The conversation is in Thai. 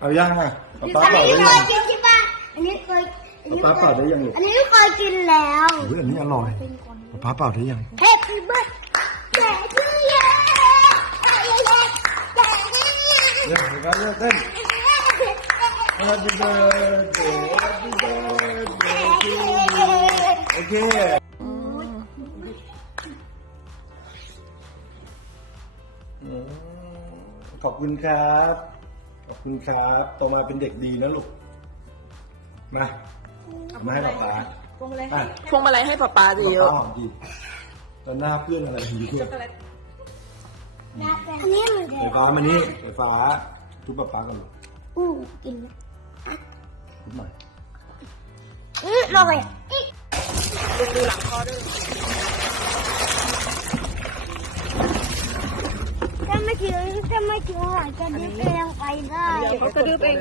เอาย่างอะป๊าอัป๊านเป่านี้ได้เคยังยกินใช่ปะอันนี้เคยอันนี้ป๊าเป่าได้ยังลูกอันนี้เคยกินแล้วอุ้ยอันนี้อร่อยป๊าเป่าได้ยัง Happy birthday to you Happy birthday เรื่องของการเลือกเต้น Happy birthday Happy birthday to you โอเคอืมขอบคุณครับ ขอบคุณครับโตมาเป็นเด็กดีนะลูก มาเอามาให้ป๊าป๊าพวงมาลัยมาพวงมาลัยให้ป๊าป๊าดิป๊าป๊าหอมดีตอนหน้าเพื่อนอะไรอยู่ด้วยอันนี้มันเด็ไฟฟ้ามานี่ไฟฟ้าทุบป๊าป๊ากันลูกอู้กินนะทุบหน่อย อื้อลงเลยดูดูหลังคอด้วย ถ้าไม่ถึงถ้าไม่ถึงหลังจะดิ้นไปยังไปได้เขากระดืบเอง